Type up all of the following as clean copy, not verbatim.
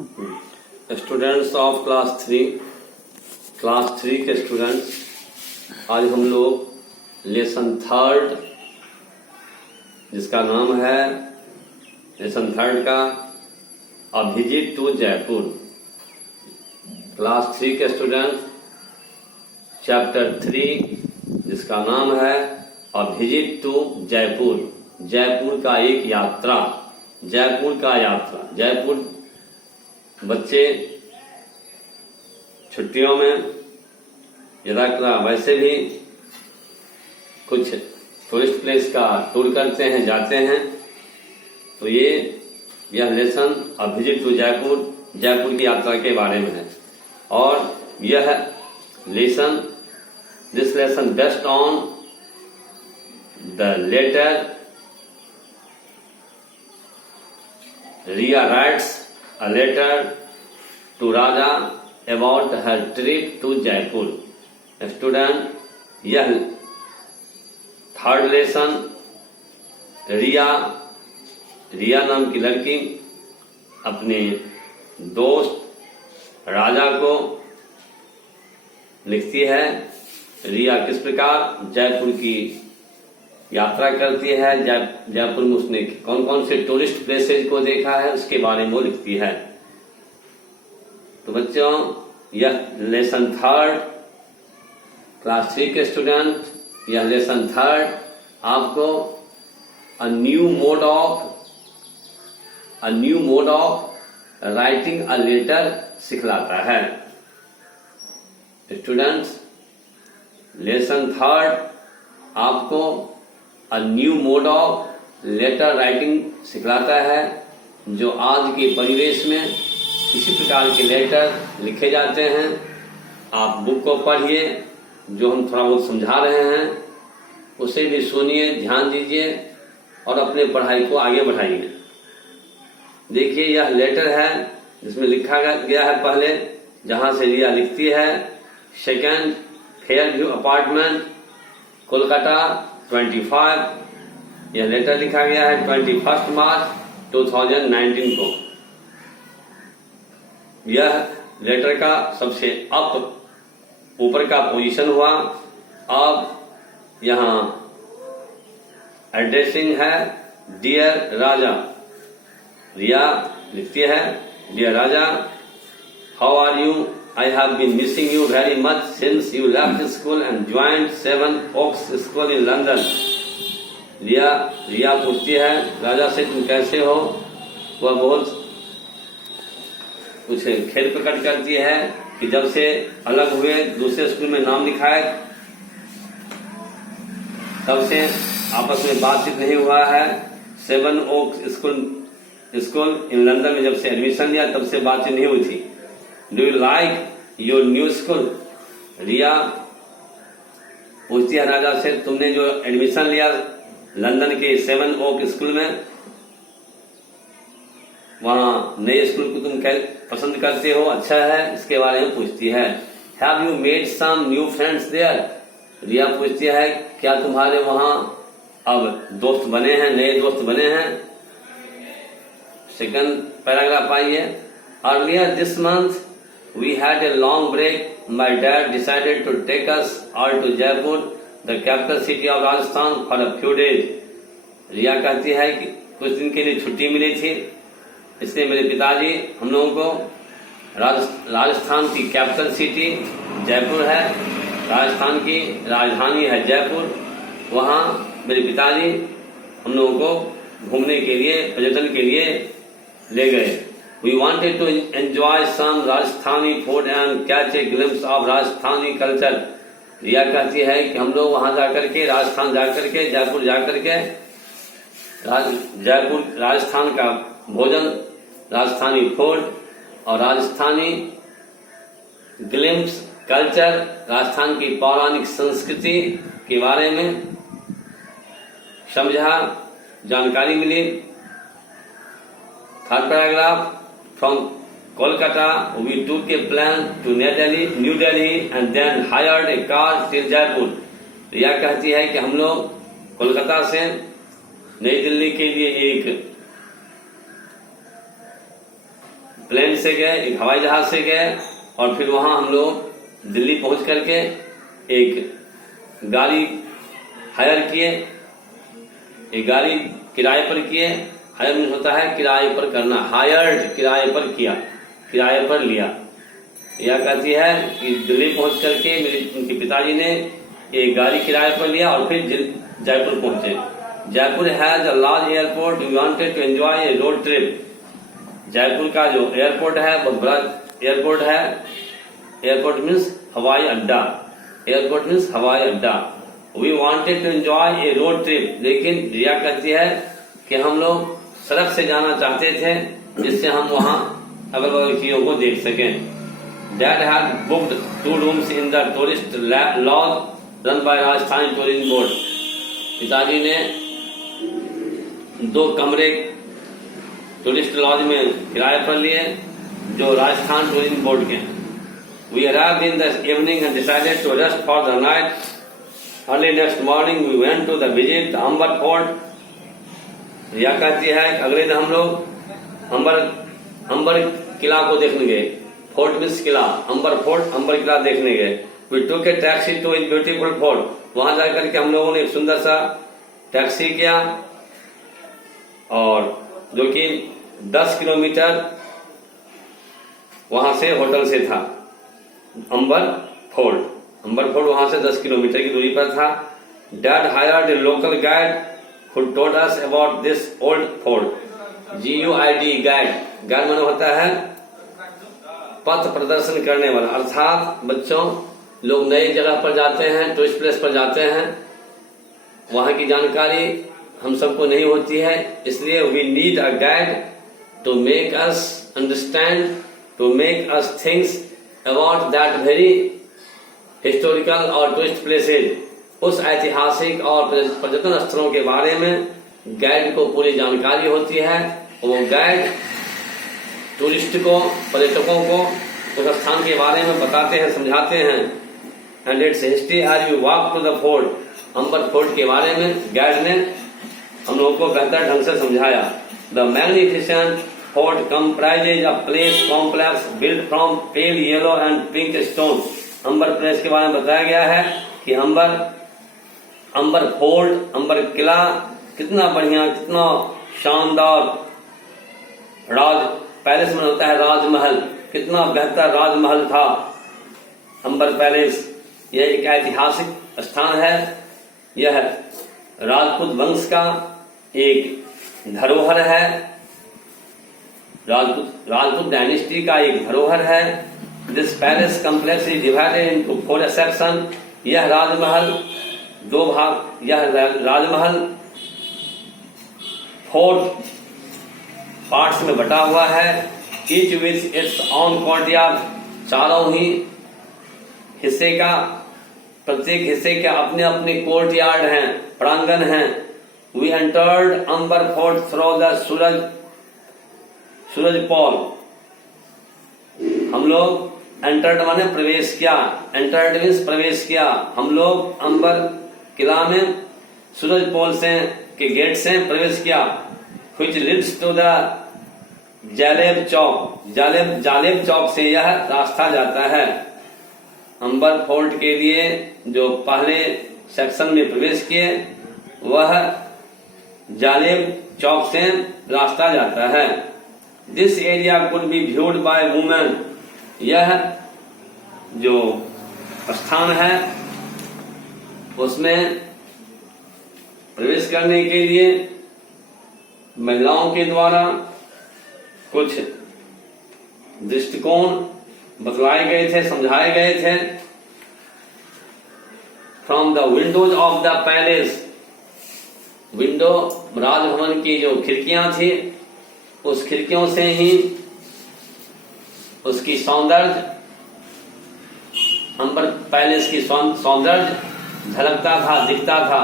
Students of class three के students, आज हम लोग लेसन थर्ड, जिसका नाम है लेसन थर्ड का a visit to Jaipur. Class three के स्टूडेंट्स, चैप्टर 3, जिसका नाम है a visit to Jaipur. Jaipur का एक यात्रा, जयपुर का यात्रा। जयपुर बच्चे छुट्टियों में यदा वैसे भी कुछ टूरिस्ट प्लेस का टूर करते हैं, जाते हैं। तो यह lesson a visit to Jaipur, Jaipur की यात्रा के बारे में है। और यह lesson, this lesson based on the letter Riya writes a letter to Raja about her trip to Jaipur. Student, यह थर्ड लेसन रिया नाम की लड़की अपने दोस्त राजा को लिखती है। रिया किस प्रकार जयपुर की यात्रा करती है, जयपुर में उसने कौन कौन से टूरिस्ट प्लेसेज को देखा है, उसके बारे में वो लिखती है। तो बच्चों, यह लेसन थर्ड, क्लास 3 के स्टूडेंट, यह लेसन थर्ड आपको a new mode of writing a letter सिखलाता है। स्टूडेंट्स, लेसन थर्ड आपको a new mode of letter writing सिखलाता है, जो आज के परिवेश में इसी प्रकार के लेटर लिखे जाते हैं। आप बुक को पढ़िए, जो हम थोड़ा बहुत समझा रहे हैं उसे भी सुनिए, ध्यान दीजिए और अपने पढ़ाई को आगे बढ़ाइए। देखिए, यह लेटर है जिसमें लिखा गया है पहले, जहां से रिया लिखती है, 2nd फेयरव्यू अपार्टमेंट, कोलकाता 25। यह लेटर लिखा गया है 21 मार्च 2019 को। यह लेटर का सबसे ऊपर का पोजीशन हुआ। अब यहां एड्रेसिंग है डियर राजा। रिया लिखती है, dear Raja, how are you? I have been missing you very much since you left school and joined Seven Oaks School in London. रिया पूछती है राजा से, तुम कैसे हो? वह बहुत कुछ खेद प्रकट करती है कि जब से अलग हुए, दूसरे स्कूल में नाम लिखाए, तब से आपस में बातचीत नहीं हुआ है। 7 ओक्स स्कूल इन लंदन में जब से एडमिशन लिया, तब से बातचीत नहीं हुई थी। Do you like your new school? Riya पूछती है राजा से, तुमने जो एडमिशन लिया लंदन के 7 ओक स्कूल में, वहां नए स्कूल को तुम पसंद करते हो, अच्छा है, इसके बारे में पूछती है। Have you made some new friends there? Riya पूछती है, क्या तुम्हारे वहां अब दोस्त बने हैं, नए दोस्त बने हैं? 2nd पैराग्राफ आइए। Earlier this month, we had a long break. My dad decided to take us all to Jaipur, the capital city of Rajasthan, for a few days. रिया कहती है कि कुछ दिन के लिए छुट्टी मिली थी, इसलिए मेरे पिताजी हम लोगों को राजस्थान की कैपिटल सिटी जयपुर है, राजस्थान की राजधानी है जयपुर, वहाँ मेरे पिताजी हम लोगों को घूमने के लिए, पर्यटन के लिए ले गए। We wanted to enjoy some Rajasthani food and catch a glimpse of Rajasthani culture. रिया कहती है कि हम लोग वहां जाकर के, राजस्थान जाकर के, जयपुर जाकर के राजस्थान का भोजन, राजस्थानी फूड और राजस्थानी ग्लिम्स कल्चर, राजस्थान की पौराणिक संस्कृति के बारे में समझा, जानकारी मिली। 3rd paragraph, from Kolkata, we took a plane to New Delhi and then hired a car till Jaipur. रिया कहती है कि हम लोग कोलकाता से नई दिल्ली के लिए एक प्लेन से गए, एक हवाई जहाज से गए और फिर वहां हम लोग दिल्ली पहुंच करके एक गाड़ी हायर किए, एक गाड़ी किराए पर किए। हायर मीन्स होता है किराए पर करना, हायर्ड किराए पर किया, किराए पर लिया। यह कहती है कि दिल्ली पहुंच करके उनके पिताजी ने एक गाड़ी किराए पर लिया और फिर जयपुर पहुंचे। Jaipur has a large airport, we wanted to enjoy a road trip. Jaipur का जो एयरपोर्ट है बहुत बड़ा एयरपोर्ट है। एयरपोर्ट मीन्स हवाई अड्डा, एयरपोर्ट मीन्स हवाई अड्डा। We wanted to enjoy a road trip, लेकिन रिया कहती है कि हम लोग सड़क से जाना चाहते थे जिससे हम वहां अगल बगल की चीजों को देख सकें। Dad had booked 2 rooms in the tourist lodge run by Rajasthan tourism board. पिताजी ने 2 कमरे टूरिस्ट लॉज में किराए पर लिए जो राजस्थान टूरिज्म बोर्ड के। We arrived in the evening and decided to rest for the night. Early next morning we went to the visit the Amber Fort. रिया कहती है कि अगले दिन हम लोग अंबर किला को देखने गए। फोर्ट मीन्स किला, अंबर फोर्ट, अंबर किला देखने गए। We took a taxi to a beautiful fort. वहां जाकर के हम लोगों ने एक सुंदर सा टैक्सी किया और जो कि 10 किलोमीटर वहां से होटल से था। अंबर फोर्ट वहां से 10 किलोमीटर की दूरी पर था। Dad hired a local guide who told us about this old fort. GUID guide, guide माने होता है पथ प्रदर्शन करने वाला, अर्थात बच्चों लोग नई जगह पर जाते हैं, टूरिस्ट प्लेस पर जाते हैं, वहां की जानकारी हम सबको नहीं होती है, इसलिए we need a guide to make us understand, to make us things about that very historical और टूरिस्ट प्लेसेज। उस ऐतिहासिक और पर्यटन स्थलों के बारे में गाइड को पूरी जानकारी होती है। वो गाइड टूरिस्ट को, पर्यटकों को उस स्थान के बारे में बताते हैं, समझाते हैं। And it's history as you walk to the fort, Amber fort के बारे में गाइड ने हम लोगों को बेहतर ढंग से समझाया। The magnificent fort comprises a palace complex built from pale yellow and pink stone. Amber palace के बारे में बताया गया है कि अंबर फोर्ट, अंबर किला कितना बढ़िया, कितना शानदार राज पैलेस में होता है राजमहल, कितना बेहतर राजमहल था अंबर पैलेस। यह एक ऐतिहासिक स्थान है। यह राजपूत वंश का एक धरोहर है, राजपूत डायनेस्टी का एक धरोहर है। This palace complex is divided into 4 section. यह राजमहल 2 भाग, यह राजमहल 4 पार्ट्स में बटा हुआ है। Each with its on courtyard, चारों ही हिस्से का, प्रत्येक हिस्से के अपने अपने कोर्टयार्ड हैं, प्रांगण हैं। We entered Amber fort through the Suraj Pol. हम लोग एंटर्ड माने प्रवेश किया, एंटर्ड मीन्स प्रवेश किया। हम लोग अंबर किला में सूरज पोल से के गेट से प्रवेश किया। which leads to the जालेब चौक, जालेब चौक से यह रास्ता जाता है। अंबर फोर्ट के लिए जो पहले सेक्शन में प्रवेश किए वह जालेब चौक से रास्ता जाता है। This area could be viewed by women. यह जो स्थान है उसमें प्रवेश करने के लिए महिलाओं के द्वारा कुछ दृष्टिकोण बतलाए गए थे, समझाए गए थे। From the Windows of the palace, window Raj Bhavan की जो खिड़कियां थी उस खिड़कियों से ही उसकी सौंदर्य, अंबर पैलेस की सौंदर्य झलकता था, दिखता था।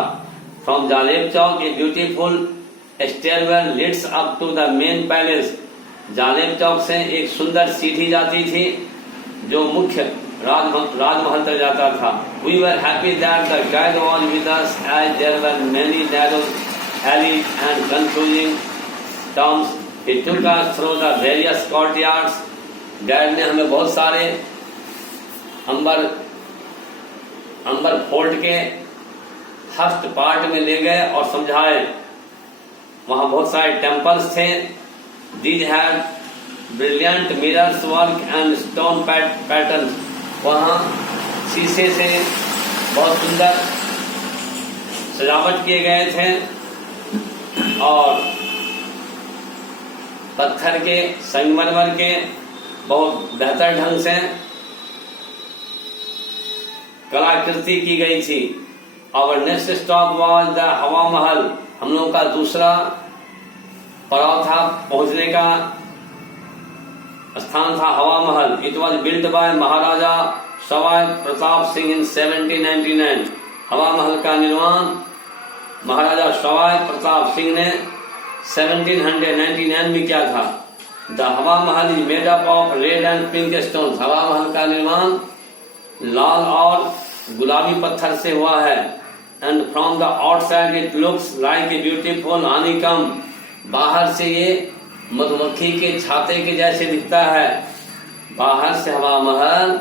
From Jaleb Chowk a beautiful stairwell leads up to the main palace. Jaleb Chowk से एक सुंदर सीढ़ी जाती थी जो मुख्य राजमहल तक जाता था। We were happy that the guide was with us as there were many narrow alleys and confusing terms He took us through the various courtyards. Dad ने हमें बहुत सारे अंबर फोर्ट के फर्स्ट पार्ट में ले गए और समझाए। वहां बहुत सारे टेम्पल्स थे। These had brilliant mirrors work and stone patterns. वहां शीशे से बहुत सुंदर सजावट किए गए थे और पत्थर के संगमरमर के बहुत बेहतर ढंग से कलाकृति की गई थी। Our next stop was the हवा महल। हम लोगों का दूसरा पड़ाव था, पहुंचने का स्थान था हवा महल। It was built by Maharaja Sawai Pratap Singh in 1799। हवा महल का निर्माण महाराजा सवाई प्रताप सिंह ने 1799 में किया था। द हवा महल is made up of red and pink stone. हवा महल का निर्माण लाल और गुलाबी पत्थर से हुआ है। And from the outside it looks like a beautiful honeycomb. बाहर से ये मधुमक्खी के छाते के जैसे दिखता है। बाहर से हवा महल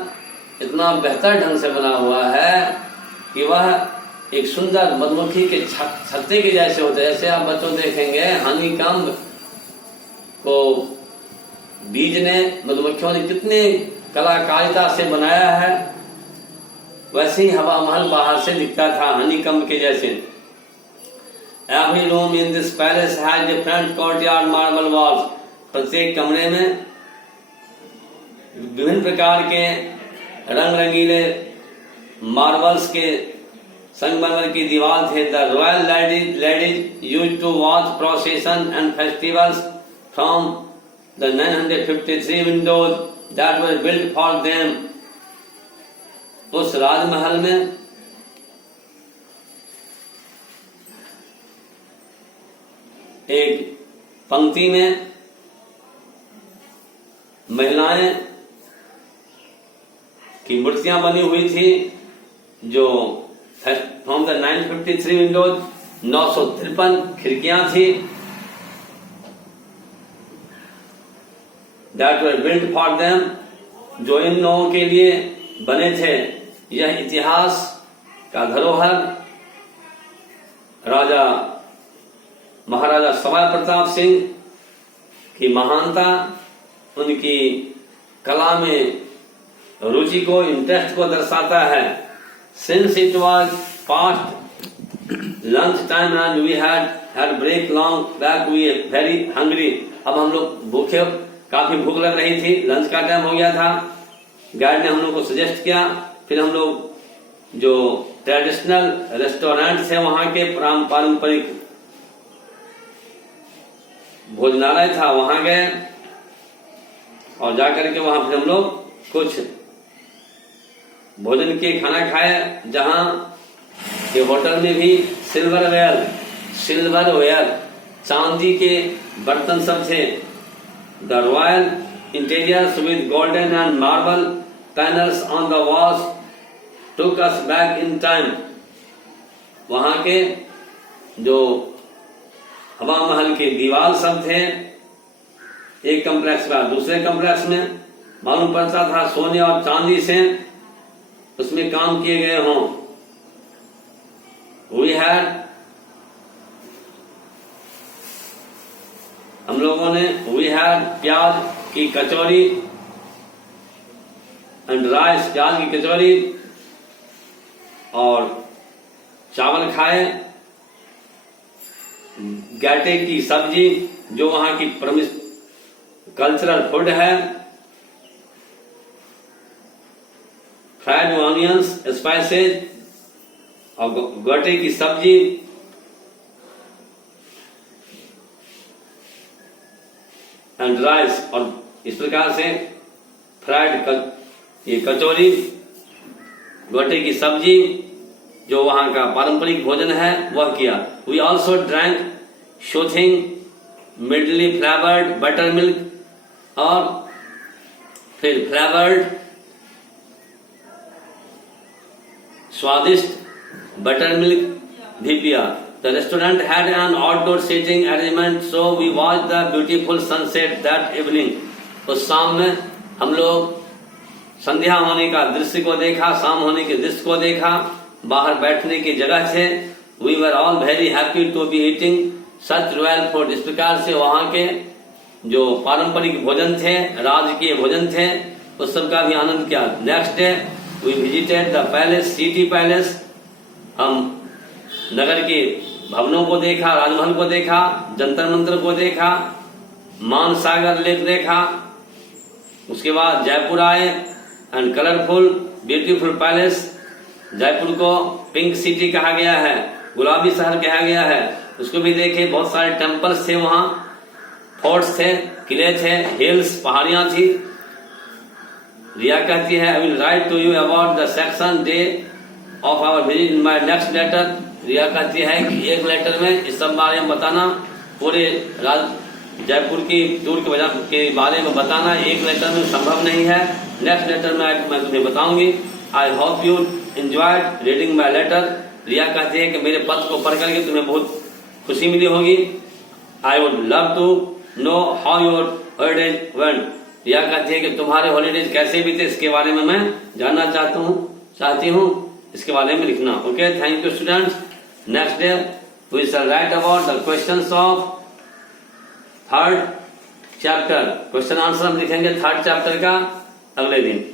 इतना बेहतर ढंग से बना हुआ है कि वह एक सुंदर मधुमक्खी के छत्ते के जैसे होते हैं। जैसे आप बच्चों देखेंगे हनीकॉम्ब को बीज ने मधुमक्खियों ने कितने कलाकारिता से बनाया है, वैसे ही हवा महल बाहर से दिखता था हनीकॉम्ब के जैसे। Every room in this palace has different courtyard marble walls. प्रत्येक कमरे में विभिन्न प्रकार के रंग रंगीले मार्बल्स के संगमरमर की दीवार थे। The royal ladies used to watch procession and festivals from the 953 windows that were built for them. उस राजमहल में एक पंक्ति में महिलाएं की मूर्तियां बनी हुई थी जो फ्रॉम द 953 विंडोज 953 खिड़कियां थी। That were built for them, जो इन लोगों के लिए बने थे। यह इतिहास का धरोहर महाराजा सवाई प्रताप सिंह की महानता, उनकी कला में रुचि को, इंटरेस्ट को दर्शाता है। Since it was past lunch time and we had break long back, we were very hungry. अब हम लोग भूखे, काफी भूख लग रही थी, लंच का टाइम हो गया था। गाइड ने हम लोग को सजेस्ट किया। फिर हम लोग जो ट्रेडिशनल रेस्टोरेंट थे वहां के पारंपरिक भोजनालय था, वहां गए और जाकर के वहां फिर हम लोग कुछ भोजन के खाना खाए। जहां के होटल में भी सिल्वरवेयर चांदी के बर्तन सब थे। The royal interiors with golden and marble panels on the walls took us back in time. वहां के जो हवा महल के दीवार सब थे, एक कम्प्लेक्स का दूसरे कम्प्लेक्स में मालूम पड़ता था सोने और चांदी से उसमें काम किए गए हों। हम लोगों ने प्याज की कचौरी एंड राइस, प्याज की कचौरी और चावल खाए। गैटे की सब्जी जो वहां की कल्चरल फूड है। फ्राइड ऑनियंस, स्पाइसेज और गट्टे की सब्जी एंड राइस, और इस प्रकार से फ्राइड ये कचौरी, गट्टे की सब्जी जो वहां का पारंपरिक भोजन है वह किया। We also drank soothing mildly flavoured buttermilk, और फिर फ्लेवर्ड स्वादिष्ट बटर मिल्क भी पिया। The restaurant had an outdoor seating arrangement, so we watched the beautiful sunset that evening. उस शाम में हम लोग संध्या होने का दृश्य को देखा, शाम होने के दृश्य को देखा, बाहर बैठने की जगह थे. We were all very happy to be eating such royal food. इस प्रकार से वहाँ के जो पारंपरिक भोजन थे, राजकीय भोजन थे, उस सब का भी आनंद किया. Next day we visited the palace, city palace. हम नगर के भवनों को देखा, राजमहल को देखा, जंतर मंतर को देखा, मानसागर लेक देखा. उसके बाद जयपुर आए and colourful beautiful palace. Jaipur को पिंक सिटी कहा गया है, गुलाबी शहर कहा गया है. उसको भी देखे. बहुत सारे टेम्पल्स थे वहाँ, फोर्ट्स थे, किले थे, हिल्स, पहाड़ियां थी. रिया कहती है I will write to you about the second day of our visit in my next letter. Riya कहती है कि एक लेटर में इस सब बारे में बताना, पूरे जयपुर की टूर के बारे में बताना एक लेटर में संभव नहीं है. नेक्स्ट लेटर में मैं तुम्हें बताऊंगी. I hope you enjoyed reading my letter. Riya कहती है कि मेरे पत्र को पढ़ करके तुम्हें बहुत खुशी मिली होगी. I would love to know how your holidays went. Riya कहती है कि तुम्हारे हॉलीडेज कैसे बीते, इसके बारे में मैं जानना चाहती हूँ. इसके बारे में लिखना. Okay, thank you students. Next day we shall write about the questions of third chapter. Question answer हम लिखेंगे थर्ड चैप्टर का अगले दिन.